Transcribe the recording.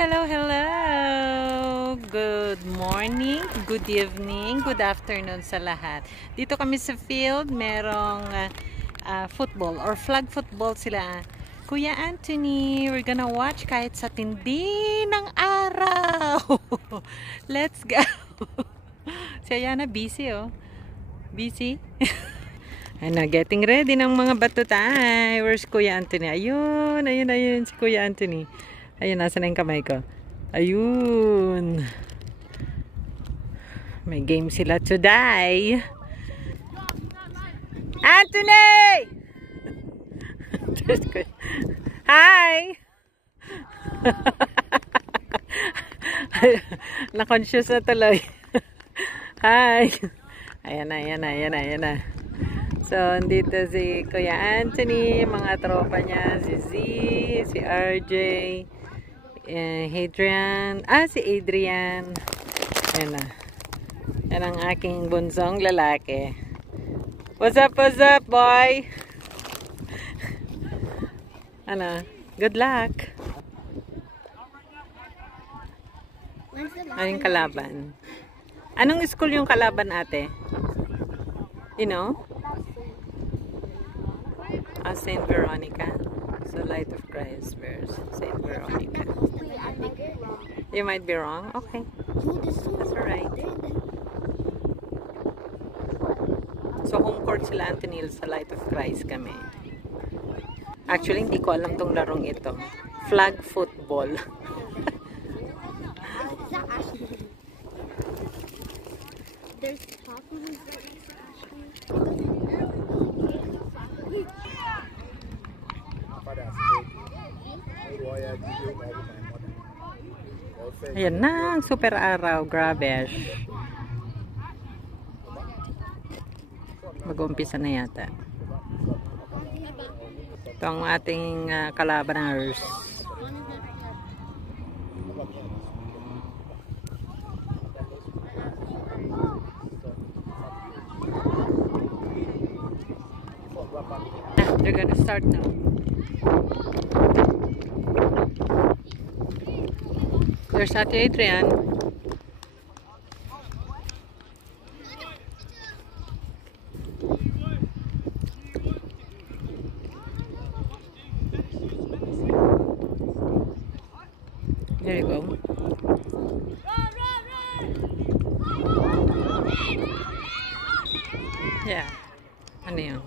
Hello, hello! Good morning, good evening, good afternoon sa lahat. Dito kami sa field, merong football or flag football sila. Kuya Anthony, we're gonna watch kahit sa tindi ng araw. Let's go! Si Ayana busy oh. Busy? Ano, getting ready ng mga batutay. Where's Kuya Anthony? Ayun, ayun si Kuya Anthony. Ayun, nasa na yung kamay ko. Ayun. May game sila today. Anthony! Hi! Na-conscious na tuloy. Hi! Ayan na. So, dito si Kuya Anthony, mga tropa niya, si Z, si RJ, Adrian, si Adrian. Ayan na. Yan ang aking bunsong lalaki. What's up, boy? Ano? Good luck. Anong kalaban? Anong school yung kalaban, ate? You know? Saint Veronica. So Light of Christ verse Saint Veronica. You might be wrong. Okay. That's alright. So home court sila Anthony sa Light of Christ kami. Actually, hindi ko alam tong larong ito. Flag football. There's tacos. Ayan na, super araw. Grabe. Mag-umpisa na yata. Ito ang ating kalabaners. They're gonna start now. There's Ate Adrian. There you go. Yeah. Ano yun?